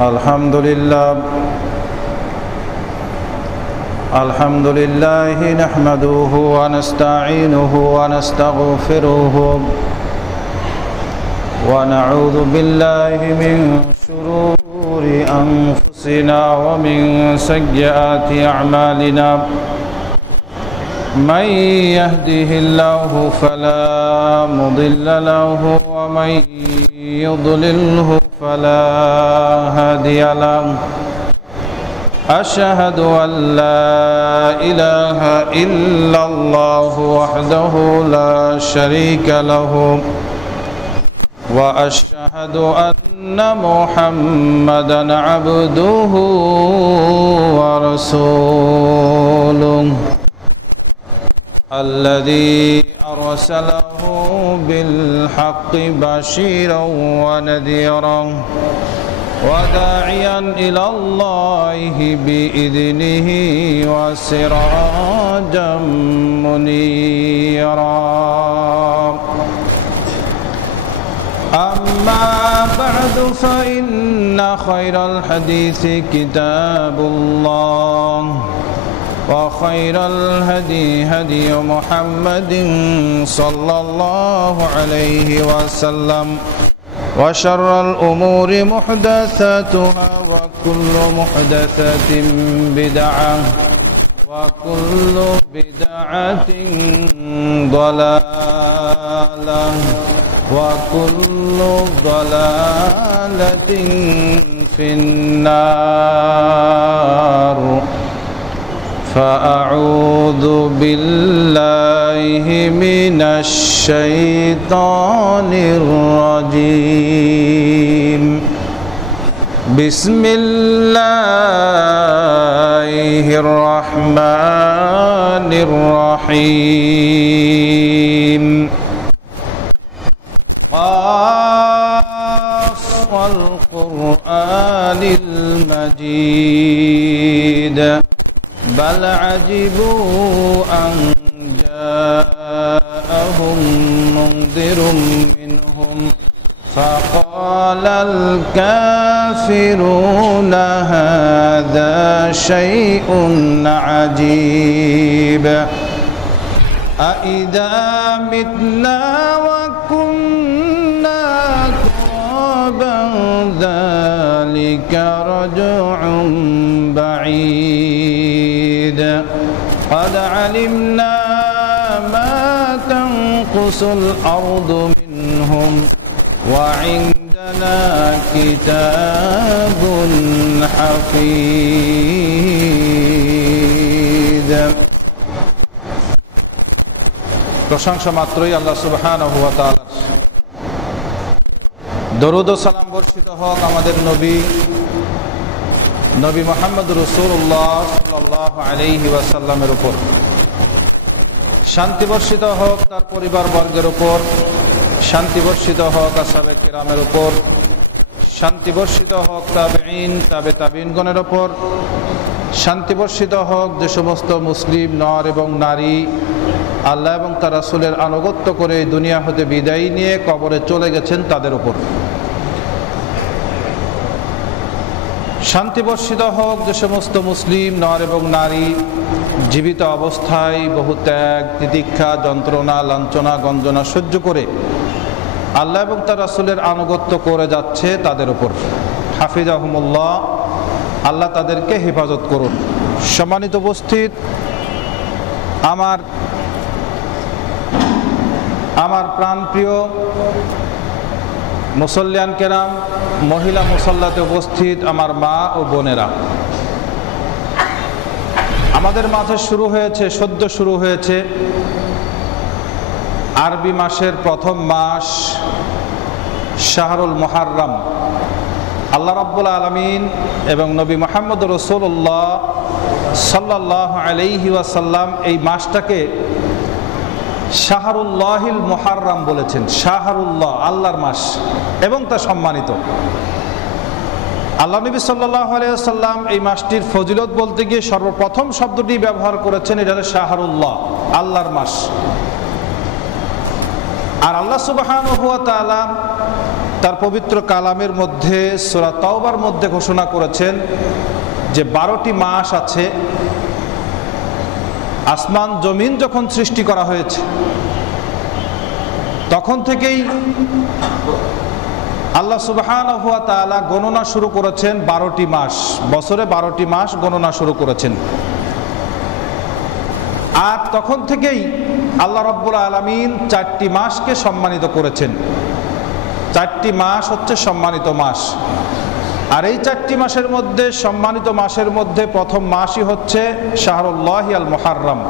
الحمد لله نحمده ونستعينه ونستغفره ونعوذ بالله من شرور أنفسنا ومن سيئات أعمالنا من يهده الله فلا مضل له ومن يضلله فلا هادي له أشهد أن لا إله إلا الله وحده لا شريك له وأشهد أن محمدًا عبده ورسوله الذي أرسله بالحق بشيرا ونذيرا وداعيا إلى الله بإذنه وسراجا منيرا أما بعد فإن خير الحديث كتاب الله وخير الهدي هدي محمد صلى الله عليه وسلم وشر الأمور محدثاتها وكل محدثة بدعة وكل بدعة ضلالة وكل ضلالة في النار فأعوذ بالله من الشيطان الرجيم بسم الله الرحمن الرحيم قاف والقرآن المجيد بل عجبوا أن جاءهم منذر منهم فقال الكافرون هذا شيء عجيب أإذا متنا وكنا ترابا ذلك رجع بعيد قد علمنا ما تنقص الأرض منهم وعندنا كتاب حفيظ প্রশংসা মাত্রই আল্লাহ সুবহানাহু ওয়া তাআলা। দরুদ ও সালাম বর্ষিত হোক আমাদের নবী মুহাম্মদ রাসূলুল্লাহ সাল্লাল্লাহু আলাইহি ওয়াসাল্লামের উপর। শান্তি বর্ষিত হোক তার পরিবার বর্গের উপর, শান্তি বর্ষিত হোক আসহাবে কিরামের উপর, শান্তি বর্ষিত হোক তাবেঈন তাবেঈনগণের উপর, শান্তি বর্ষিত হোক যে সমস্ত মুসলিম নর এবং নারী আল্লাহ এবং তার রাসূলের আনুগত্য করে দুনিয়া হতে বিদায় নিয়ে কবরে চলে গেছেন তাদের উপর। শান্তি বর্ষিত হোক যে সমস্ত মুসলিম নর এবং নারী জীবিত অবস্থায় বহু ত্যাগ তিতিক্ষা যন্ত্রণা লাঞ্ছনা গঞ্জনা সহ্য করে আল্লাহ এবং তার রাসূলের আনুগত্য করে যাচ্ছে তাদের উপর। হাফিজাহুমুল্লাহ, আল্লাহ তাদেরকে হেফাজত করুন। সম্মানিত উপস্থিত, আমার প্রাণপ্রিয় মুসল্লিয়ান কেরাম, মহিলা মুসল্লাতে উপস্থিত আমার মা ও বোনেরা, আমাদের মাঝে সদ্য শুরু হয়েছে আরবি মাসের প্রথম মাস শাহরুল মুহাররম। আল্লাহ রাব্বুল আলামিন এবং নবী মুহাম্মদ রাসূলুল্লাহ সাল্লাল্লাহু আলাইহি ওয়াসাল্লাম এই মাসটাকে শাহরুল্লাহিল মুহাররম বলেছেন। শাহরুল্লাহ, আল্লাহর মাস এবং তা সম্মানিত। আল্লাহ নবী সাল্লাল্লাহু আলাইহি ওয়াসাল্লাম এই মাসটির ফজিলত বলতে গিয়ে সর্বপ্রথম শব্দটি ব্যবহার করেছেন, এটা হলো শাহরুল্লাহ, আল্লাহর মাস। আর আল্লাহ সুবহানাহু ওয়া তাআলা তার পবিত্র কালামের মধ্যে সূরা তাওবার মধ্যে ঘোষণা করেছেন যে 12টি মাস আছে। আসমান জমিন যখন সৃষ্টি করা হয়েছে তখন থেকেই আল্লাহ সুবহানাহু ওয়া তাআলা গণনা শুরু করেছেন 12টি মাস, বছরে 12টি মাস গণনা শুরু করেছেন। আর তখন থেকেই আল্লাহ রাব্বুল আলামিন 4টি মাসকে সম্মানিত করেছেন। 4টি মাস হচ্ছে সম্মানিত মাস। আর এই 4টি মাসের মধ্যে সম্মানিত মাসের মধ্যে প্রথম মাসই হচ্ছে শাহরুল্লাহি আল মুহাররম।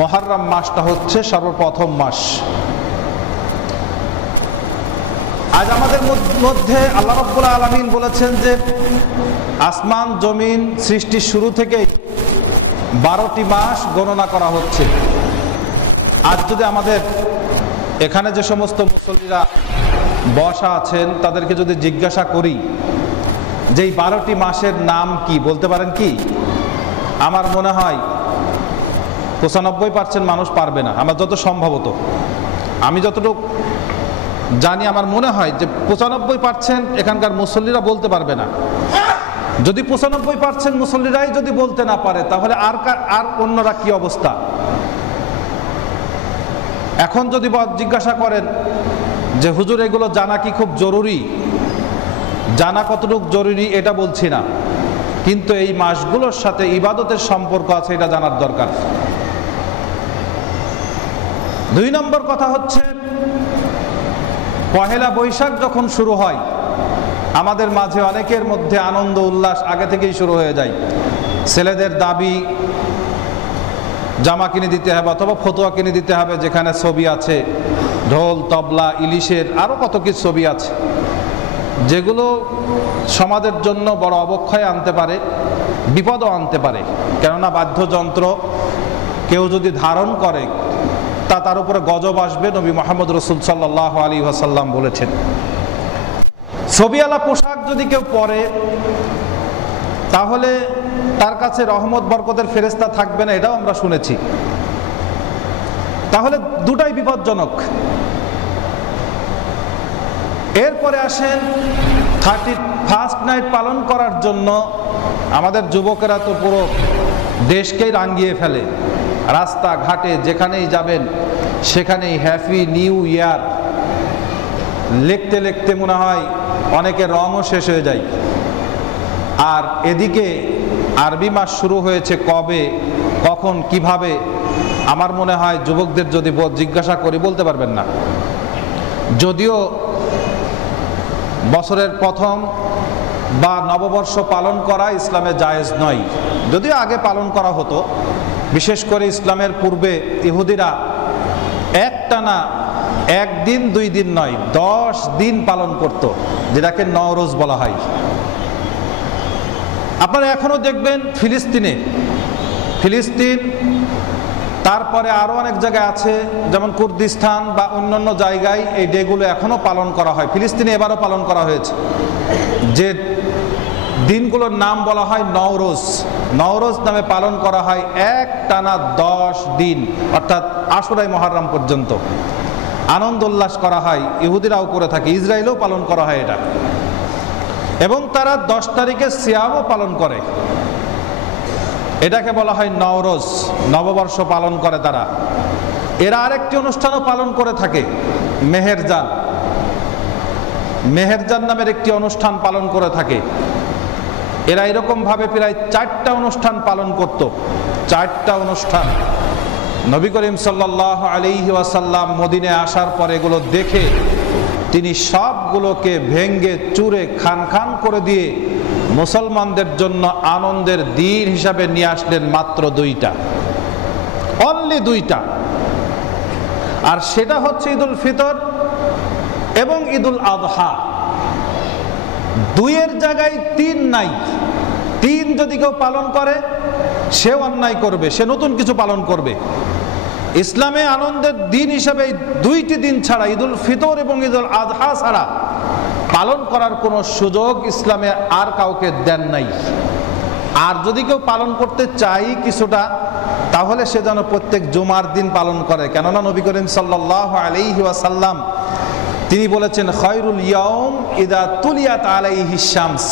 মুহাররম মাসটা হচ্ছে সর্বপ্রথম মাস। আজ আমাদের মধ্যে আল্লাহ রাব্বুল আলামিন বলেছেন যে আসমান জমিন সৃষ্টির শুরু থেকে 12টি মাস গণনা করা হচ্ছে। আজ যদি আমাদের এখানে যে সমস্ত মুসল্লিরা বসা আছেন তাদেরকে যদি জিজ্ঞাসা করি যে এই 12টি মাসের নাম কি, বলতে পারেন কি? আমার মনে হয় 95% মানুষ পারবে না। আমার যত সম্ভবত, আমি যতটুকু জানি, আমার মনে হয় যে 95% এখানকার মুসল্লিরা বলতে পারবে না। যদি 95% মুসল্লিরাই যদি বলতে না পারে তাহলে আর অন্যরা কি অবস্থা? এখন যদি জিজ্ঞাসা করেন যে হুজুর এগুলো জানা কি খুব জরুরি, জানা কতটুকু জরুরি এটা বলছি না, কিন্তু এই মাসগুলোর সাথে ইবাদতের সম্পর্ক আছে এটা জানার দরকার। 2 নম্বর কথা হচ্ছে পহেলা বৈশাখ যখন শুরু হয় আমাদের মাঝে অনেকের মধ্যে আনন্দ উল্লাস আগে থেকেই শুরু হয়ে যায়। ছেলেদের দাবি জামা কিনে দিতে হবে অথবা ফতুয়া কিনে দিতে হবে যেখানে ছবি আছে ঢোল তবলা ইলিশের আরো কত কিছু ছবি আছে, যেগুলো সমাজের জন্য বড় অবক্ষয় আনতে পারে, বিপদও আনতে পারে। কেননা বাদ্যযন্ত্র কেউ যদি ধারণ করে তার উপরে গজব আসবে, নবী মুহাম্মদ রাসূল সাল্লাল্লাহু আলাইহি ওয়াসাল্লাম বলেছেন। ছবিওয়ালা পোশাক যদি কেউ পরে তাহলে তার কাছে রহমত বরকতের ফেরেশতা থাকবে না, এটাও আমরা শুনেছি। তাহলে দুটাই বিপজ্জনক। এরপরে আসেন 31st নাইট পালন করার জন্য আমাদের যুবকেরা তো পুরো দেশকেই রাঙিয়ে ফেলে। রাস্তা ঘাটে যেখানেই যাবেন সেখানেই হ্যাপি নিউ ইয়ার লিখতে লিখতে মনে হয় অনেকের রঙও শেষ হয়ে যায়। আর এদিকে আরবি মাস শুরু হয়েছে কবে, কখন, কিভাবে, আমার মনে হয় যুবকদের যদি জিজ্ঞাসা করি বলতে পারবেন না। যদিও বছরের প্রথম বা নববর্ষ পালন করা ইসলামে জায়েজ নয়, যদিও আগে পালন করা হতো। বিশেষ করে ইসলামের পূর্বে ইহুদিরা একটানা 1 দিন 2 দিন নয় 10 দিন পালন করত, যেটাকে নওরোজ বলা হয়। আপনারা এখনো দেখবেন ফিলিস্তিন, তারপরে আরো অনেক জায়গায় আছে যেমন কুর্দিস্তান বা অন্যান্য জায়গায় এই ডেগুলো এখনো পালন করা হয়। ফিলিস্তিনে এবারও পালন করা হয়েছে, যে দিনগুলোর নাম বলা হয় নওরোজ নামে পালন করা হয় একটানা 10 দিন, অর্থাৎ আশুরাই মুহররম পর্যন্ত আনন্দ উল্লাস করা হয়। ইহুদিরাও করে থাকে, ইসরায়েলেও পালন করা হয় এটা। এবং তারা 10 তারিখে সিয়ামও পালন করে, এটাকে বলা হয় নওরোজ, নববর্ষ পালন করে তারা। এরা আরেকটি অনুষ্ঠানও পালন করে থাকে, মেহেরজান নামের একটি অনুষ্ঠান পালন করে থাকে। এরা এরকম ভাবে প্রায় 4টা অনুষ্ঠান পালন করত। 4টা অনুষ্ঠান নবী করিম সাল্লাল্লাহু আলাইহি ওয়াসাল্লাম মদিনায় আসার পর এগুলো দেখে তিনি সবগুলোকে ভেঙ্গে চুরে খান করে দিয়ে মুসলমানদের জন্য আনন্দের দিন হিসাবে নিয়ে আসলেন মাত্র 2টা, অনলি 2টা। আর সেটা হচ্ছে ঈদুল ফিতর এবং ঈদুল আযহা। 2-এর জায়গায় 3 নাই। 3 যদি কেউ পালন করে সে অন্যায় করবে, সে নতুন কিছু পালন করবে। ইসলামে আনন্দের দিন হিসাবে 2টি দিন ছাড়া, ঈদুল ফিতর এবং ঈদুল আযহা ছাড়া পালন করার কোনো সুযোগ ইসলামে আর কাউকে দেন নাই। আর যদি কেউ পালন করতে চাই কিছুটা, তাহলে সে যেন প্রত্যেক জুমার দিন পালন করে। কেননা নবী করিম সাল্লাল্লাহু আলাইহি ওয়াসাল্লাম তিনি বলেছেন খায়রুল ইয়াউম ইদা তুলিয়াত আলাইহিস শামস,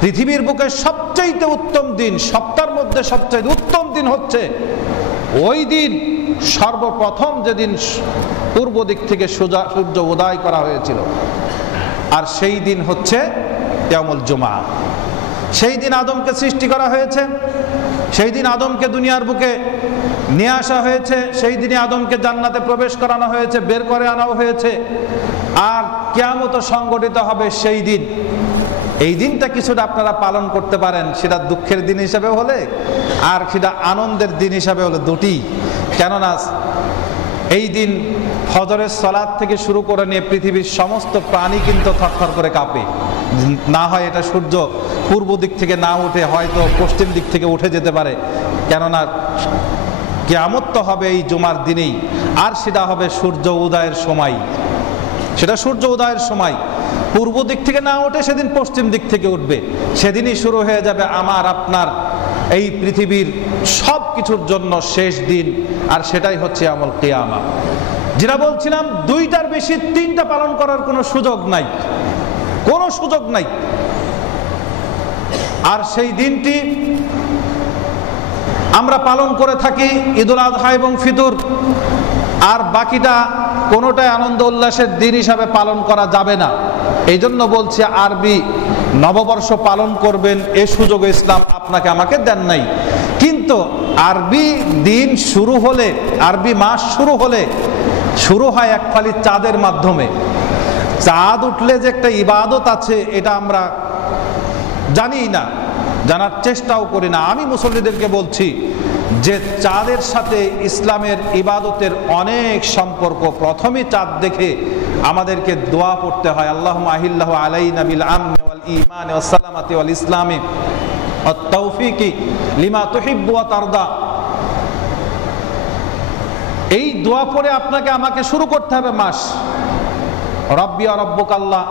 পৃথিবীর বুকে সবচেয়ে উত্তম দিন, সপ্তাহের মধ্যে সবচেয়ে উত্তম দিন হচ্ছে ওই দিন সর্বপ্রথম যেদিন পূর্ব দিক থেকে সূর্য উদয় করা হয়েছিল, আর সেই দিন হচ্ছে ইয়াউমুল জুমআ। সেই দিন আদমকে সৃষ্টি করা হয়েছে, সেই দিন আদমকে দুনিয়ার বুকে নিয়ে আসা হয়েছে, সেই দিনে আদমকে জান্নাতে প্রবেশ করানো হয়েছে, বের করে আনাও হয়েছে, আর কিয়ামত সংগঠিত হবে সেই দিন। এই দিনটা কিছুটা আপনারা পালন করতে পারেন, সেটা দুঃখের দিন হিসাবে হলে আর সেটা আনন্দের দিন হিসাবে হলে দুটি। কেননা এই দিন ফজরের সালাত থেকে শুরু করে নিয়ে পৃথিবীর সমস্ত প্রাণী কিন্তু থরথর করে কাঁপে। না হয় এটা সূর্য পূর্ব দিক থেকে না উঠে হয়তো পশ্চিম দিক থেকে উঠে যেতে পারে, কেননা কিয়ামত তো হবে এই জুমার দিনেই, আর সেটা হবে সূর্য উদয়ের সময়। সেটা সূর্য উদয়ের সময় পূর্ব দিক থেকে না উঠে সেদিন পশ্চিম দিক থেকে উঠবে, সেদিনই শুরু হয়ে যাবে আমার আপনার এই পৃথিবীর সব কিছুর জন্য শেষ দিন, আর সেটাই হচ্ছে ইয়াউমুল কিয়ামা। যেটা বলছিলাম, দুইটার বেশি তিনটা পালন করার কোনো সুযোগ নাই, কোনো সুযোগ নাই। আর সেই দিনটি আমরা পালন করে থাকি ঈদুল আযহা এবং ফিতর, আর বাকিটা কোনোটাই আনন্দ উল্লাসের দিন হিসাবে পালন করা যাবে না। এই জন্য বলছি আরবি নববর্ষ পালন করবেন এ সুযোগ ইসলাম আপনাকে আমাকে দেন নাই। কিন্তু আরবি দিন শুরু হলে, আরবি মাস শুরু হলে শুরু হয় এক ফালি চাঁদের মাধ্যমে। চাঁদ উঠলে যে একটা ইবাদত আছে এটা আমরা জানি না, জানার চেষ্টাও করি না। আমি মুসল্লিদেরকে বলছি যে চাঁদের সাথে ইসলামের ইবাদতের অনেক সম্পর্ক। প্রথমে চাঁদ দেখে আমাদেরকে দোয়া পড়তে হয়, আল্লাহুম্মা আহিল্লাহু আলাইনা বিল আমনি ওয়াল ঈমানি ওয়াস সালামাতি ওয়াল ইসলামি ওয়াত তাওফীকি লিমা তুহিব্বু ওয়া তারদা। এই দোয়া পড়ে আপনাকে আমাকে শুরু করতে হবে মাস। রব্বি ওয়া রব্বুকাল্লাহ,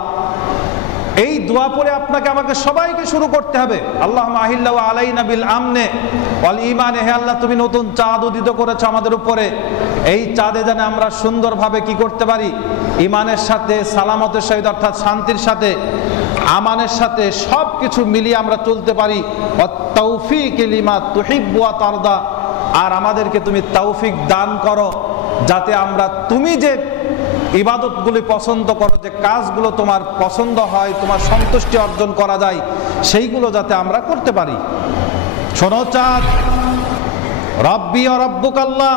এই দোয়া পড়ে আপনাকে আমাকে সবাইকে শুরু করতে হবে। আল্লাহুম্মা আহিল্লাহু আলাইনা বিল আমনি ওয়াল ঈমানি, হে আল্লাহ তুমি নতুন চাঁদ উদিত করেছো আমাদের উপরে, এই চাঁদে যেন আমরা সুন্দরভাবে কি করতে পারি, ঈমানের সাথে, সালামতের সহিত অর্থাৎ শান্তির সাথে, আমানের সাথে সব কিছু মিলিয়ে আমরা চলতে পারি। ওয়াত তাওফীক লিমা তুহিব্বু ওয়া তারদা, আর আমাদেরকে তুমি তৌফিক দান করো যাতে আমরা তুমি যে ইবাদতগুলি পছন্দ করো, যে কাজগুলো তোমার পছন্দ হয়, তোমার সন্তুষ্টি অর্জন করা যায়, সেইগুলো যাতে আমরা করতে পারি। শোনো চাঁদ, রব্বি ওয়া রব্বুকাল্লাহ,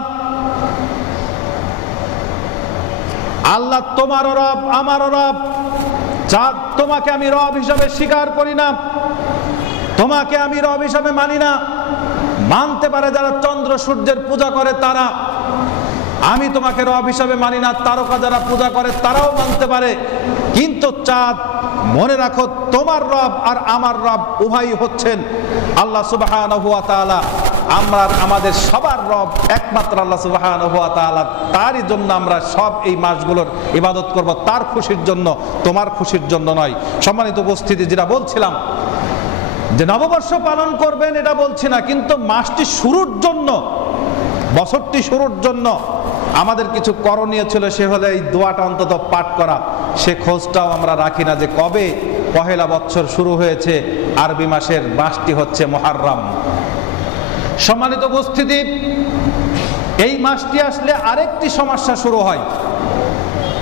আল্লাহ তোমারও রব আমারও রব। চাঁদ, তোমাকে আমি রব হিসাবে স্বীকার করি না, তোমাকে আমি রব হিসাবে মানি না। মানতে পারে যারা চন্দ্র সূর্যের পূজা করে তারা, আমি তোমাকে রব হিসাবে মানি না। তারকা যারা পূজা করে তারাও মানতে পারে, কিন্তু চাঁদ মনে রাখো তোমার রব আর আমার রব উভয়ই হচ্ছেন আল্লাহ সুবহানাহু ওয়া তাআলা। আমরা আমাদের সবার রব একমাত্র আল্লাহ সুবহানাহু ওয়া তাআলা, তারই জন্য আমরা সব এই মাসগুলোর ইবাদত করব, তার খুশির জন্য, তোমার খুশির জন্য নয়। সম্মানিত উপস্থিতি, যেটা বলছিলাম যে নববর্ষ পালন করবেন এটা বলছি না, কিন্তু মাসটি শুরুর জন্য, বছরটি শুরুর জন্য আমাদের কিছু করণীয় ছিল, সে হলো এই দোয়াটা অন্তত পাঠ করা। সে খোঁজটাও আমরা রাখি না যে কবে পহেলা বছর শুরু হয়েছে। আরবি মাসের মাসটি হচ্ছে মুহররম। সম্মানিত উপস্থিতি, এই মাসটি আসলে আরেকটি সমস্যা শুরু হয়,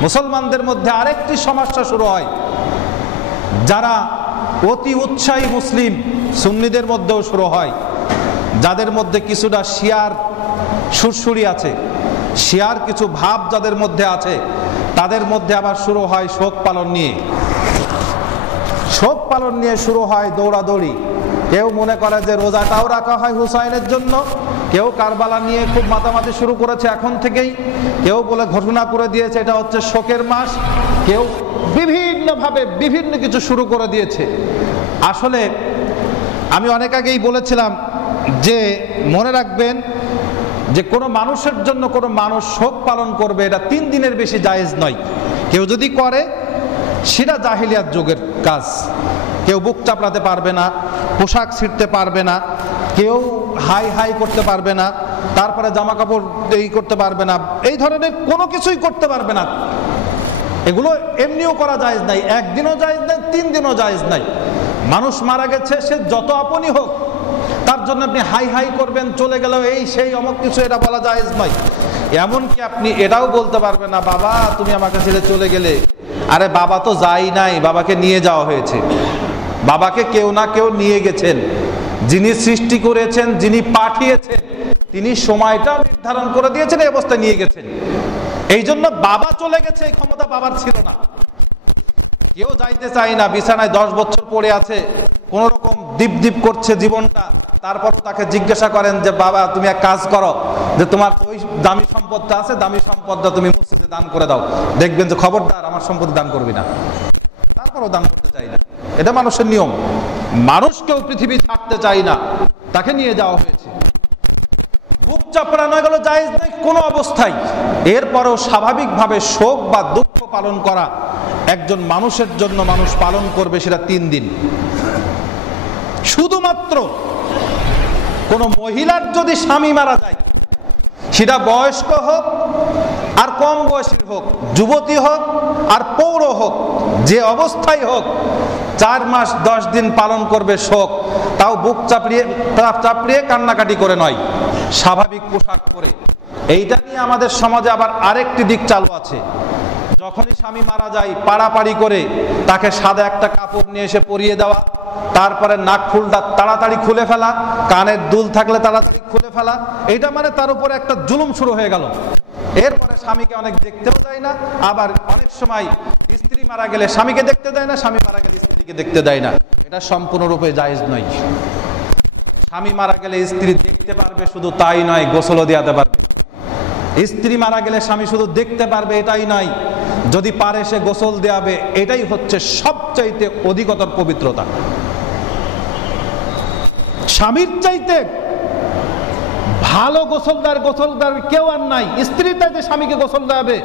মুসলমানদের মধ্যে আরেকটি সমস্যা শুরু হয়। যারা অতি উৎসাহী মুসলিম সুন্নিদের মধ্যেও শুরু হয়, যাদের মধ্যে কিছুটা শিয়ার সুরসুরি আছে, শিয়ার কিছু ভাব যাদের মধ্যে আছে, তাদের মধ্যে আবার শুরু হয় শোক পালন নিয়ে। শোক পালন নিয়ে শুরু হয় দৌড়াদৌড়ি। কেউ মনে করে যে রোজাটাও রাখা হয় হুসাইনের জন্য, কেউ কারবালা নিয়ে খুব মাতামাতি শুরু করেছে এখন থেকেই, কেউ বলে ঘোষণা করে দিয়েছে এটা হচ্ছে শোকের মাস, কেউ বিভিন্নভাবে বিভিন্ন কিছু শুরু করে দিয়েছে। আসলে আমি অনেক আগেই বলেছিলাম যে মনে রাখবেন যে কোনো মানুষের জন্য কোনো মানুষ শোক পালন করবে এটা 3 দিনের বেশি জায়েজ নয়। কেউ যদি করে সেটা জাহিলিয়াত যুগের কাজ। কেউ বুক চাপড়াতে পারবে না, পোশাক ছিঁড়তে পারবে না, কেউ হাই হাই করতে পারবে না, তারপরে জামা কাপড় এই করতে পারবে না, এই ধরনের কোনো কিছুই করতে পারবে না। এগুলো এমনিও করা জায়েজ নাই, একদিনও জায়েজ নাই, 3 দিনও জায়েজ নাই। মানুষ মারা গেছে, সে যত আপনই হোক, তার জন্য আপনি হাই হাই করবেন, চলে গেল এই সেই অমুক কিছু, এটা বলা জায়েজ নয়। এমনকি আপনি এটাও বলতে পারবেন না, বাবা তুমি আমাকে ছেড়ে চলে গেলে। আরে বাবা তো যাই নাই, বাবাকে নিয়ে যাওয়া হয়েছে। বাবাকে কেউ না কেউ নিয়ে গেছেন। যিনি সৃষ্টি করেছেন, যিনি পাঠিয়েছেন, তিনি সময়টা নির্ধারণ করে দিয়েছেন, এই অবস্থায় নিয়ে গেছেন। এই জন্য বাবা চলে গেছে, এই ক্ষমতা বাবার ছিল না। কেউ যাইতে চায় না, বিছানায় 10 বছর পড়ে আছে, কোন রকম দীপ দীপ করছে জীবনটা। তারপরও তাকে জিজ্ঞাসা করেন যে বাবা তুমি এক কাজ করো, যে তোমার ওই দামি সম্পদটা আছে, দামি সম্পদটা তুমি মসজিদে দান করে দাও। দেখবেন যে খবরদার আমার সম্পত্তি দান করবি না। তারপরও দান করতে চাই না, এটা মানুষের নিয়ম। মানুষ কেউ পৃথিবী ছাড়তে চাই না, তাকে নিয়ে যাওয়া হয়েছে। বুক চাপড়ানো এগুলো জায়েজ নাই কোনো অবস্থায়। এরপরেও স্বাভাবিকভাবে শোক বা দুঃখ পালন করা একজন মানুষের জন্য মানুষ পালন করবে, সেটা 3 দিন। শুধুমাত্র কোন মহিলার যদি স্বামী মারা যায়, সেটা বয়স্ক হোক আর কম বয়সী হোক, যুবতী হোক আর পৌর হোক, যে অবস্থায় হোক, 4 মাস 10 দিন পালন করবে শোক। তাও বুক চাপড়িয়ে কান্নাকাটি করে নয়, স্বাভাবিক পোশাক পরে। এইটা নিয়ে আমাদের সমাজে আবার আরেকটি দিক চালু আছে। যখনই স্বামী মারা যায়, পাড়াপাড়ি করে তাকে সাদা একটা কাপড় নিয়ে এসে পরিয়ে দেওয়া, তারপরে নাক ফুলটা তাড়াতাড়ি খুলে ফেলা, কানের দুল থাকলে তাড়াতাড়ি খুলে ফেলা। এইটা মানে তার উপরে একটা জুলুম শুরু হয়ে গেল। এরপরে স্বামীকে অনেক দেখতেও যায় না, আবার অনেক সময় স্ত্রী মারা গেলে স্বামীকে দেখতে দেয় না, স্বামী মারা গেলে স্ত্রীকে দেখতে দেয় না। এটা সম্পূর্ণরূপে জায়েজ নয়। স্বামী মারা গেলে স্ত্রী দেখতে পারবে, শুধু তাই নয়, গোসলও দেওয়াতে পারবে। স্ত্রী মারা গেলে স্বামী শুধু দেখতে পারবে এটাই নয়, যদি পারে সে গোসল দেওয়াবে। এটাই হচ্ছে সবচাইতে অধিকতর পবিত্রতা। স্বামীর চাইতে ভালো গোসলদার কেউ আর নাই। স্ত্রীর চাইতে স্বামীকে গোসল দেওয়াবে,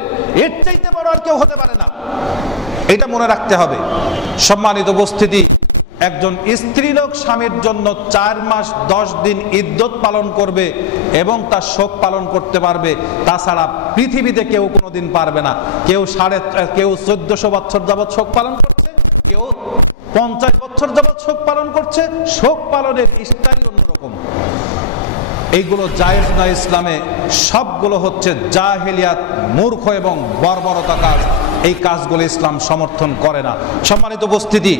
এর চাইতে বড় আর কেউ হতে পারে না। এটা মনে রাখতে হবে। সম্মানিত উপস্থিতি, একজন স্ত্রীলোক স্বামীর জন্য 4 মাস 10 দিন ইদ্যত পালন করবে এবং তার শোক পালন করতে পারবে। তাছাড়া পৃথিবীতে কেউ কোনোদিন পারবে না। কেউ 1400 বছর যাবৎ শোক পালন করছে, কেউ 50 বছর যাবৎ শোক পালন করছে। শোক পালনের স্টাইল অন্যরকম। এইগুলো জায়েজ নয় ইসলামে। সবগুলো হচ্ছে জাহেলিয়াত, মূর্খ এবং বর্বরতা কাজ। এই কাজগুলো ইসলাম সমর্থন করে না। সম্মানিত উপস্থিতি,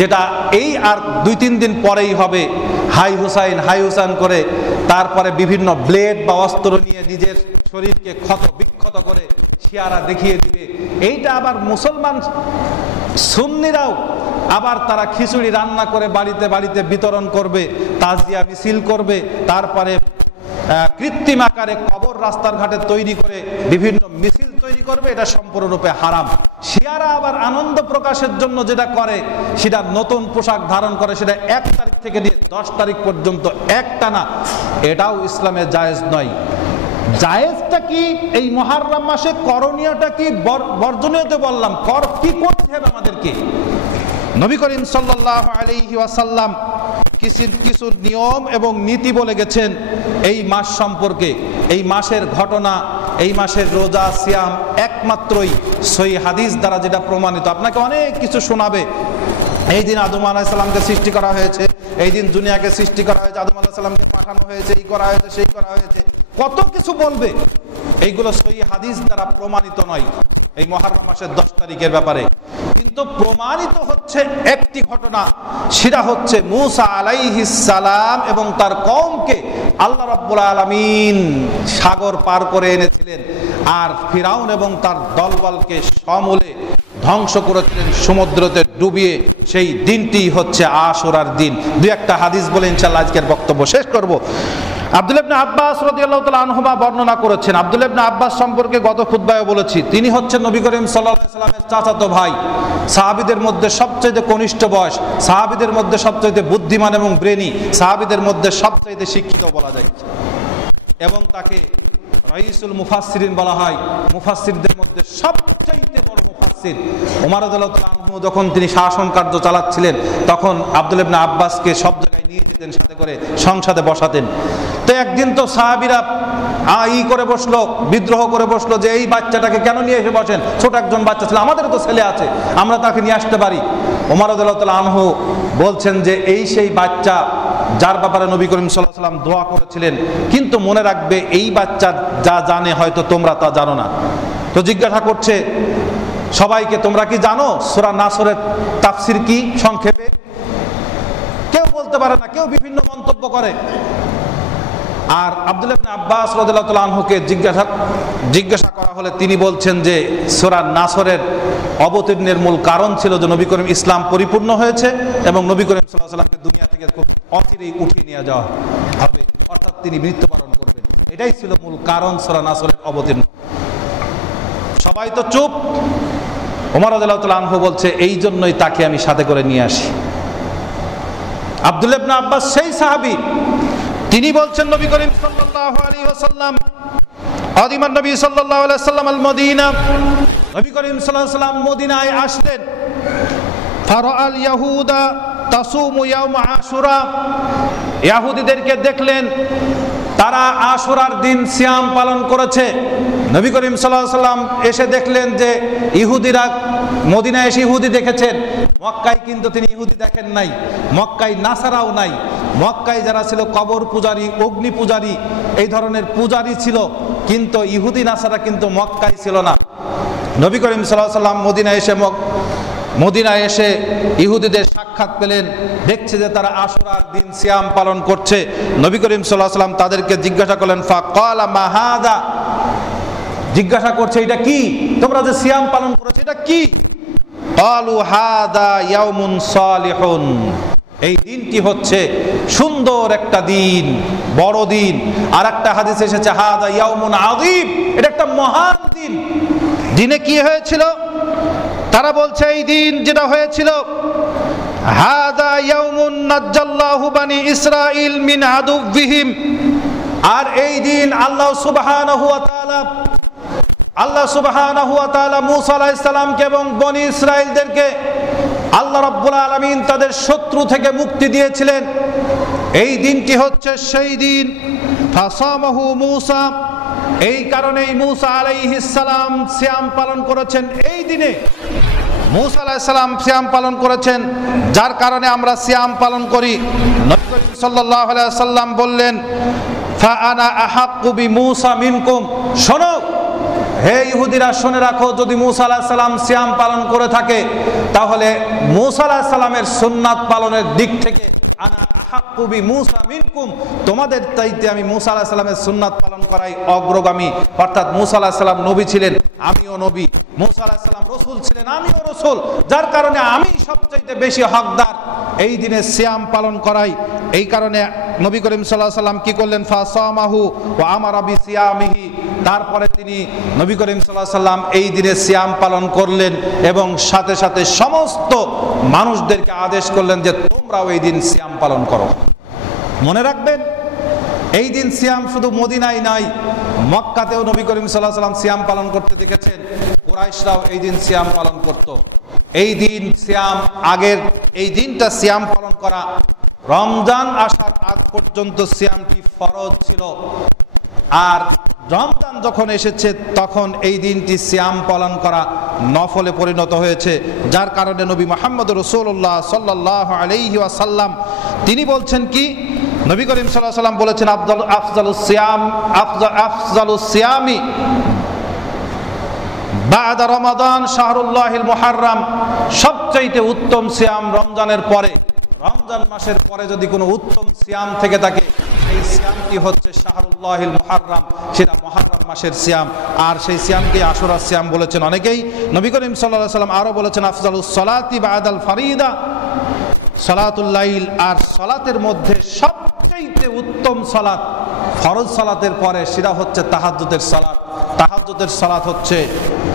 যেটা এই আর 2-3 দিন পরেই হবে, হাই হুসাইন করে তারপরে বিভিন্ন ব্লেড বা অস্ত্র নিয়ে নিজের শরীরকে ক্ষত বিক্ষত করে শিয়ারা দেখিয়ে দিবে। এইটা আবার মুসলমান সুন্নিরাও আবার তারা খিচুড়ি রান্না করে বাড়িতে বাড়িতে বিতরণ করবে, তাজিয়া মিছিল করবে, তারপরে কৃত্রিম আকারে কবর রাস্তার ঘাটে তৈরি করে বিভিন্ন মিছিল তৈরি করবে। এটা সম্পূর্ণরূপে হারাম। শিয়ারা আবার আনন্দ প্রকাশের জন্য যেটা করে, সেটা নতুন পোশাক ধারণ করে, সেটা 1 তারিখ থেকে নিয়ে 10 তারিখ পর্যন্ত একটানা। এটাও ইসলামে জায়েজ নয়। জায়েজটা কি? এই মুহররম মাসে করণীয়টা কি, বর্জনীয়তে বললাম, কি করতে হবে আমাদেরকে। নবী করিম সাল্লাল্লাহু আলাইহি ওয়াসাল্লাম কিছু নিয়ম এবং নীতি বলে গেছেন এই মাস সম্পর্কে। এই মাসের ঘটনা, এই মাসের রোজা সিয়াম একমাত্রই সহিহ হাদিস দ্বারা যেটা প্রমাণিত। আপনাকে অনেক কিছু শোনাবে, এই দিন আদম আলাইহিস সালামকে সৃষ্টি করা হয়েছে, এই দিন দুনিয়াকে সৃষ্টি করা হয়েছে, আদম আলাইহিস সালামকে পাঠানো হয়েছে, এই করা হয়েছে, সেই করা হয়েছে, কত কিছু বলবে। এইগুলো সহিহ হাদিস দ্বারা প্রমাণিত নয় এই মুহররম মাসের 10 তারিখের ব্যাপারে। কিন্তু প্রমাণিত হচ্ছে একটি ঘটনা, সেটা হচ্ছে মূসা আলাইহিস সালাম এবং তার কওমকে আল্লাহ রাব্বুল আলামিন সাগর পার করে এনেছিলেন, আর ফিরাউন এবং তার দলবলকে সমূলে ধ্বংস করেছিলেন সমুদ্রতে ডুবিয়ে। সেই দিনটি হচ্ছে আশুরার দিন। 2-1টা হাদিস বলে ইনশাআল্লাহ আজকের বক্তব্য শেষ করব। আব্দুল্লাহ ইবনে আব্বাস রাদিয়াল্লাহু তাআলা আনহুমা বর্ণনা করেছেন। আব্দুল্লাহ ইবনে আব্বাস সম্পর্কে গত খুতবায় বলেছি, তিনি হচ্ছেন নবী করিম সাল্লাল্লাহু আলাইহি সাল্লামের চাচাতো ভাই, সাহাবীদের মধ্যে সবচেয়ে কনিষ্ঠ বয়স, সাহাবীদের মধ্যে সবচেয়ে বুদ্ধিমান এবং ব্রেনি, সাহাবীদের মধ্যে সবচেয়ে শিক্ষিত বলা যায়, এবং তাকে রাইসুল মুফাসসিরিন বলা হয়। মুফাসসিরদের মধ্যে সবচেয়ে বড় মুফাসসির। ওমর রাদিয়াল্লাহু তাআলা আনহু যখন তিনি শাসন কার্য চালাচ্ছিলেন, তখন আব্দুল্লাহ ইবনে আব্বাসকে সব জায়গায় নিয়ে যেতেন, সাথে করে সংসদে বসাতেন। তো একদিন তো সাহাবীরা করে বসলো, বিদ্রোহ করে বসলো যে এই বাচ্চাটাকে কেন নিয়ে এসে বসেন, ছোট একজন বাচ্চা ছিল, আমাদেরও তো ছেলে আছে, আমরা তাকে নিয়ে আসতে পারি। ওমর রাদিয়াল্লাহু তাআলা আনহু বলছেন যে এই সেই বাচ্চা যার ব্যাপারে নবী করিম সাল্লাল্লাহু আলাইহি ওয়াসাল্লাম দোয়া করেছিলেন, কিন্তু মনে রাখবে এই বাচ্চা যা জানে হয়তো তোমরা তা জানো না। তো জিজ্ঞাসা করছে সবাইকে, তোমরা কি জানো সূরা নাসরের তাফসীর কি সংক্ষেপে? কেউ বলতে পারে না, কেউ বিভিন্ন মন্তব্য করে। আর আব্দুল্লাহ ইবনে আব্বাস রাদিয়াল্লাহু তাআলা আনহুকে জিজ্ঞাসা করা হলে তিনি বলছেন যে সূরা নাসরের অবতীর্ণের মূল কারণ ছিল যে নবী করিম ইসলাম পরিপূর্ণ হয়েছে এবং নবী করিম সাল্লাল্লাহু আলাইহি ওয়াসাল্লামকে দুনিয়া থেকে খুব অচিরেই উঠিয়ে নিয়ে যাওয়া হবে, অর্থাৎ তিনি মৃত্যুবরণ করবেন। এটাই ছিল মূল কারণ সূরা নাসরের অবতীর্ণ। সবাই তো চুপ। ওমর রাদিয়াল্লাহু তাআলা আনহু বলছে এই জন্যই তাকে আমি সাথে করে নিয়ে আসি। আব্দুল্লাহ ইবনে আব্বাস সেই সাহাবী, তিনি বলছেন নবী করিম সাল্লাল্লাহু আলাইহি ওয়াসাল্লাম আদিমান নবী সাল্লাল্লাহু আলাইহি ওয়াসাল্লাম আল মদিনা, নবী করিম সাল্লাল্লাহু আলাইহি ওয়াসাল্লাম মদিনায় আসলেন। ফারাআল ইয়াহুদা তাসুমু ইয়াউম আশুরা, ইহুদিদেরকে দেখলেন তারা আশুরার দিন সিয়াম পালন করেছে। নবী করিম সাল্লাল্লাহু আলাইহি ওয়াসাল্লাম এসে দেখলেন যে ইহুদিরা, মদিনায় এসে ইহুদি দেখেছেন, মক্কায় কিন্তু তিনি ইহুদি দেখেন নাই, মক্কায় নাসারাও নাই। মক্কায় যারা ছিল কবর পূজারী, অগ্নি পূজারী, এই ধরনের পূজারী ছিল, কিন্তু ইহুদি নাসারা কিন্তু মক্কায় ছিল না। নবী করিম সাল্লাল্লাহু আলাইহি ওয়াসাল্লাম মদিনায় এসে ইহুদিদের সাক্ষাৎ পেলেন, দেখছে যে তারা আশুরার দিন সিয়াম পালন করছে। নবী করিম সাল্লাল্লাহু আলাইহি ওয়াসাল্লাম তাদেরকে জিজ্ঞাসা করলেন, ফাকালা মা হাদা, জিজ্ঞাসা করছে এটা কি, তোমরা যে সিয়াম পালন করেছো এটা কি? ক্বালু হাদা ইয়াউমুন সালিহুন, এই দিনটি হচ্ছে সুন্দর একটা দিন, বড় দিন। আর একটা হাদিসে এসেছে হাদা ইয়াউমুন আযীম, এটা একটা মহান দিন। দিনে কি হয়েছিল? তারা বলছে এই দিন যেটা হয়েছিল, হাদা ইয়াউমুন নাজ্জাল্লাহু বানি ইসরাঈল মিন আদুবিহিম, আর এই দিন আল্লাহ সুবহানাহু ওয়া তাআলা মূসা আলাইহিস সালামকে এবং বনি ইসরাঈলদেরকে আল্লাহ রাব্বুল আলামিন তাদের শত্রু থেকে মুক্তি দিয়েছিলেন। এই দিনটি হচ্ছে সেই দিন। ফাসামাহু মূসা, এই কারণেই মূসা আলাইহিস সালাম সিয়াম পালন করেছেন। এই দিনে মূসা আলাইহিস সালাম সিয়াম পালন করেছেন, যার কারণে আমরা সিয়াম পালন করি। নবী করিম সাল্লাল্লাহু আলাইহি ওয়াসাল্লাম বললেন, ফা আনা আহাক্কু বিমূসা মিনকুম, শোনো হে ইহুদিরা, শুনে রাখো, যদি মূসা আলাইহিস সালাম সিয়াম পালন করে থাকে তাহলে মূসা আলাইহিস সালামের সুন্নাত পালনের দিক থেকে আনা আহাক্কু বিমূসা মিনকুম, তোমাদের চাইতে আমি মূসা আলাইহিস সালামের সুন্নাত পালন করাই অগ্রগামী। অর্থাৎ মূসা আলাইহিস সালাম নবী ছিলেন, আমিও নবী, মূসা আলাইহিস সালাম রাসূল ছিলেন, আমিও রাসূল, যার কারণে আমি সবচাইতে বেশি হকদার এই দিনে সিয়াম পালন করাই। এই কারণে নবী করিম সাল্লাল্লাহু আলাইহি ওয়াসাল্লাম কি করলেন? ফাসামাহু ওয়া আমারা বিসিয়ামিহি, তারপরে তিনি নবী করিম সাল্লাল্লাহু আলাইহি ওয়াসাল্লাম এই দিনে সিয়াম পালন করলেন এবং সাথে সাথে সমস্ত মানুষদেরকে আদেশ করলেন যে তোমরাও এই দিন সিয়াম পালন করো। মনে রাখবেন, এই দিন সিয়াম শুধু মদিনায় নাই, মক্কাতেও নবী করিম সাল্লাল্লাহু আলাইহি ওয়াসাল্লাম সিয়াম পালন করতে দেখেছেন। কুরাইশরাও এই দিন সিয়াম পালন করত। এই দিন সিয়াম আগের, এই দিনটা সিয়াম পালন করা রমজান আসার আগ পর্যন্ত সিয়ামটি ফরজ ছিল, আর রমজান যখন এসেছে তখন এই দিনটি সিয়াম পালন করা নফলে পরিণত হয়েছে। যার কারণে নবী মুহাম্মদ রাসূলুল্লাহ সাল্লাল্লাহু আলাইহি ওয়াসাল্লাম তিনি বলছেন কি, নবী করিম সাল্লাল্লাহু আলাইহি ওয়াসাল্লাম বলেছেন আফজালুস সিয়ামি বা'দা রমাদান শাহরুল্লাহিল মুহাররম, সবচাইতে উত্তম সিয়াম রমজানের পরে, রমজান মাসের পরে যদি কোনো উত্তম সিয়াম থেকে থাকে সেই সিয়ামটি হচ্ছে শাহরুল্লাহিল মুহাররম, সেটা মুহাররম মাসের সিয়াম। আর সেই সিয়ামকে আশুরা সিয়াম বলেছেন অনেকেই। নবী করিম সাল্লাল্লাহু আলাইহি ওয়াসাল্লাম আরো বলেছেন আফজালুস সালাতি বা'দাল ফারিদা সালাতুল লাইল, আর সালাতের মধ্যে সবচেয়ে উত্তম সালাত ফরজ সালাতের পরে সেটা হচ্ছে তাহাজ্জুদের সালাত। তাহাজ্জুদের সালাত হচ্ছে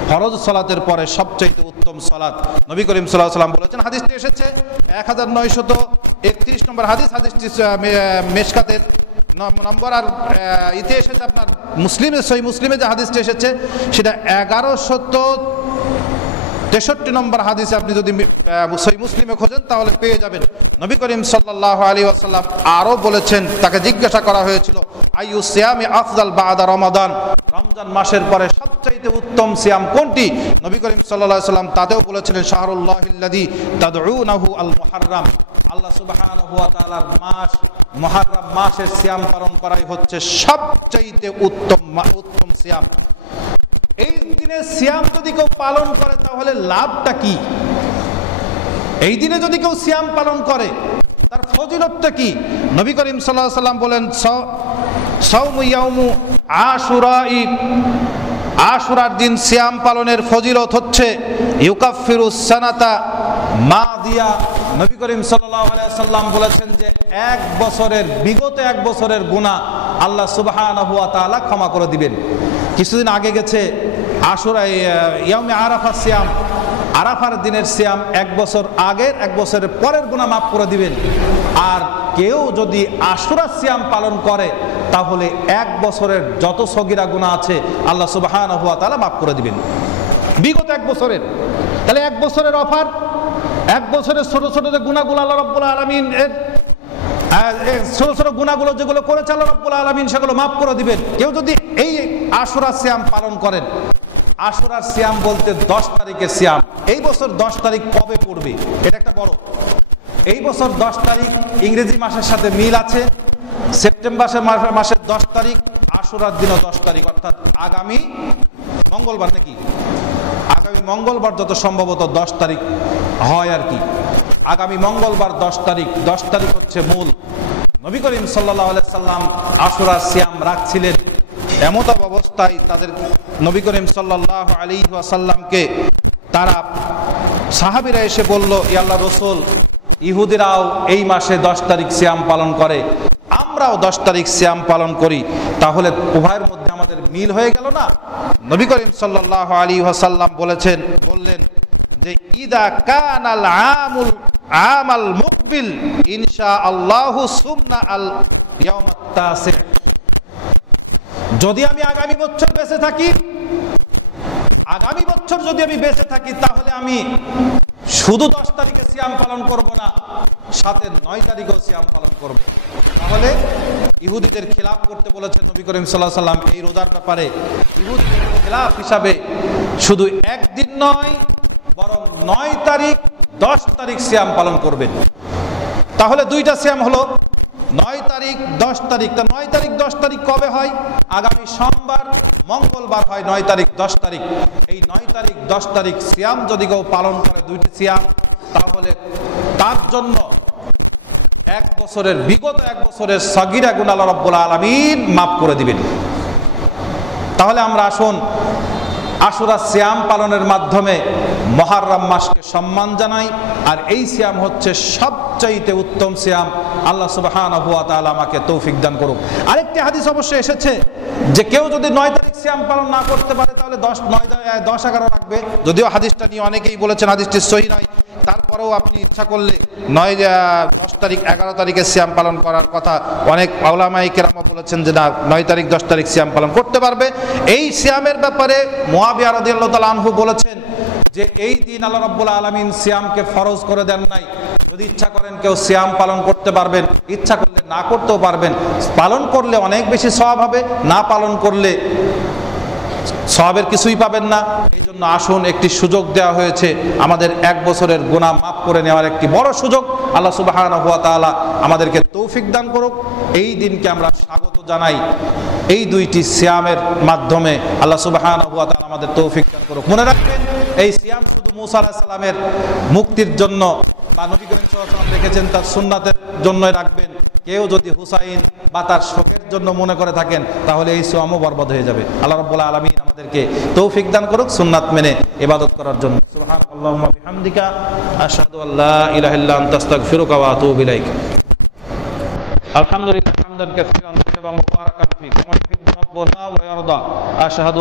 ফরজ সালাতের পরে সবচেয়ে উত্তম সালাত। নবী করিম সাল্লাল্লাহু আলাইহি ওয়াসাল্লাম বলেছেন, হাদিসটি এসেছে 1931 নম্বর হাদিস, হাদিসটি মিশকাতের নম্বর, আর ইতে এসেছে আপনার মুসলিমে, সহিহ মুসলিমে যে হাদিসটি এসেছে সেটা 1183 63 নম্বর হাদিসে আপনি যদি সহিহ মুসলিমে খোঁজেন তাহলে পেয়ে যাবেন। নবী করিম সাল্লাল্লাহু আলাইহি ওয়াসাল্লাম আরো বলেছেন, তাকে জিজ্ঞাসা করা হয়েছিল আইয়ু সিয়ামি আফদাল বা'দা রমাদান, রমজান মাসের পরে সবচেয়ে উত্তম সিয়াম কোনটি? নবী করিম সাল্লাল্লাহু আলাইহি ওয়াসাল্লাম তাতেও বলেছিলেন শাহরুল্লাহিল্লাযী তাদউনাহু আল মুহাররম, আল্লাহ সুবহানাহু ওয়া তাআলার মাস মুহাররম মাসের সিয়াম পালন করাই হচ্ছে সবচেয়ে উত্তম সিয়াম। এই দিনে সিয়াম যদি কেউ পালন করে তাহলে লাভটা কি? এই দিনে যদি কেউ সিয়াম পালন করে তার ফজিলতটা কি? নবী করিম সাল্লাল্লাহু আলাইহি ওয়াসাল্লাম বলেন সাওমু ইয়াউমু আশুরাই, আশুরার দিন সিয়াম পালনের ফজিলত হচ্ছে ইউকাফিরুস সানাতা মাদিয়া। নবী করিম সাল্লাল্লাহু আলাইহি ওয়াসাল্লাম বলেছেন যে বিগত এক বছরের গুনাহ আল্লাহ সুবহানাহু ওয়া তাআলা ক্ষমা করে দিবেন। কিছুদিন আগে গেছে আশুরা, ইয়াউমে আরাফা সিয়াম, আরাফার দিনের সিয়াম এক বছর আগের এক বছরের পরের গুনাহ মাফ করে দিবেন। আর কেউ যদি আশুরা সিয়াম পালন করে তাহলে এক বছরের যত সগীরা গুনাহ আছে আল্লাহ সুবহানাহু ওয়া তাআলা মাফ করে দিবেন, বিগত এক বছরের। তাহলে এক বছরের অফার, এক বছরের ছোট ছোট যে গুনাহগুলো আল্লাহ রাব্বুল আলামিন ছোট ছোট গুনাহগুলো যেগুলো করেছে আল্লাহ রাব্বুল আলামিন সেগুলো মাফ করে দিবেন কেউ যদি এই আশুরা সিয়াম পালন করেন। আশুরার সিয়াম বলতে 10 তারিখের সিয়াম। এই বছর 10 তারিখ কবে পড়বে এটা একটা বড়, এই বছর 10 তারিখ ইংরেজি মাসের সাথে মিল আছে। সেপ্টেম্বর মাসের 10 তারিখ, আশুরার দিনও 10 তারিখ, অর্থাৎ আগামী মঙ্গলবার, নাকি আগামী মঙ্গলবার যত সম্ভবত 10 তারিখ হয় আর কি। আগামী মঙ্গলবার 10 তারিখ, 10 তারিখ হচ্ছে মূল। নবী করিম সাল্লাল্লাহু আলাইহি সাল্লাম আশুরার সিয়াম রাখছিলেন। এমত অবস্থায় তাদের নবী করিম সাল্লাল্লাহু আলাইহি ওয়াসাল্লামকে তারা সাহাবীরা এসে বলল, ইয়া আল্লাহর রাসূল, ইহুদিরাও এই মাসে 10 তারিখ সিয়াম পালন করে, আমরাও 10 তারিখ সিয়াম পালন করি, তাহলে উভয়ের মধ্যে আমাদের মিল হয়ে গেল না? নবী করিম সাল্লাল্লাহু আলাইহি ওয়াসাল্লাম বললেন যে ইদা কানাল আমাল মুকবিল ইনশাআল্লাহু সুমনা আল ইয়াউমাত তাসি, যদি আমি আগামী বছর বেঁচে থাকি তাহলে আমি শুধু 10 তারিখে সিয়াম পালন করব না, সাথে 9 তারিখেও সিয়াম পালন করব। তাহলে ইহুদিদের খিলাফ করতে বলেছেন নবী করিম সাল্লাল্লাহু আলাইহি সাল্লাম। এই রোজার ব্যাপারে ইহুদিদের খিলাফ হিসাবে শুধু একদিন নয়, বরং 9 তারিখ 10 তারিখ সিয়াম পালন করবেন। তাহলে দুইটা সিয়াম হলো, 9 তারিখ 10 তারিখ। তা 9 তারিখ 10 তারিখ কবে হয়? আগামী সোমবার মঙ্গলবার হয় 9 তারিখ 10 তারিখ। এই 9 তারিখ 10 তারিখ সিয়াম যদি কেউ পালন করে, দুইটি সিয়াম, তাহলে তার জন্য বিগত এক বছরের সাগীরা গুনাহ আল্লাহ রাব্বুল আলামিন মাফ করে দিবেন। তাহলে আমরা আসুন আশুরা সিয়াম পালনের মাধ্যমে মুহররম মাসকে সম্মান জানাই। আর এই সিয়াম হচ্ছে সবচাইতে উত্তম সিয়াম। আল্লাহ সুবহানাহু ওয়া তাআলা আমাকে তৌফিক দান করুক। আরেকটি হাদিস অবশ্যই এসেছে যে কেউ যদি 9 তারিখ সিয়াম পালন না করতে পারে তাহলে 10-11 রাখবে। যদিও হাদিসটা নিয়ে অনেকেই বলেছেন হাদিসটি সহিহ নয়, তারপরেও আপনি ইচ্ছা করলে 10 তারিখ 11 তারিখে সিয়াম পালন করার কথা অনেক উলামায়ে কেরাম বলেছেন যে না, 9 তারিখ 10 তারিখ সিয়াম পালন করতে পারবে। এই সিয়ামের ব্যাপারে মুআবিয়া রাদিয়াল্লাহু তাআলা আনহু বলেছেন যে এই দিন আল্লাহ রাব্বুল আলামিন সিয়ামকে ফরজ করে দেন নাই। যদি ইচ্ছা করেন কেউ সিয়াম পালন করতে পারবেন, ইচ্ছা করলে না করতেও পারবেন। পালন করলে অনেক বেশি সওয়াব হবে, না পালন করলে সওয়াবের কিছুই পাবেন না। এই জন্য আসুন, একটি সুযোগ দেওয়া হয়েছে আমাদের এক বছরের গুনাহ মাফ করে নেওয়ার একটি বড় সুযোগ। আল্লাহ সুবহানাহু ওয়া তাআলা আমাদেরকে তৌফিক দান করুক। এই দিনকে আমরা স্বাগত জানাই। এই দুইটি সিয়ামের মাধ্যমে আল্লাহ সুবহানাহু ওয়া তাআলা আমাদের তৌফিক দান করুক। মনে রাখবেন, এই সিয়াম শুধু মূসা আলাইহিস সালামের মুক্তির জন্য বা নবী করিম সাল্লাল্লাহু আলাইহি ওয়াসাল্লাম রেখেছেন তার সুন্নাতের জন্যই রাখবেন। কেউ যদি হুসাইন বা তার শোকের জন্য মনে করে থাকেন তাহলে এই সিয়ামও বরবাদ হয়ে যাবে। আল্লাহ রাব্বুল আলামিন আমাদেরকে তৌফিক দান করুক সুন্নাত মেনে ইবাদত করার জন্য। সুবহানাল্লাহুম্মা বিহামদিকা আশহাদু আল্লা ইলাহা ইল্লা আনতা আস্তাগফিরুকা ওয়া আতুবু ইলাইক। আলহামদুলিল্লাহ হামদান কাসীরান তাইয়্যিবান মুবারাকান ফীহি কামা ইউহিব্বু রাব্বুনা ওয়া ইয়ারদা। আশহাদু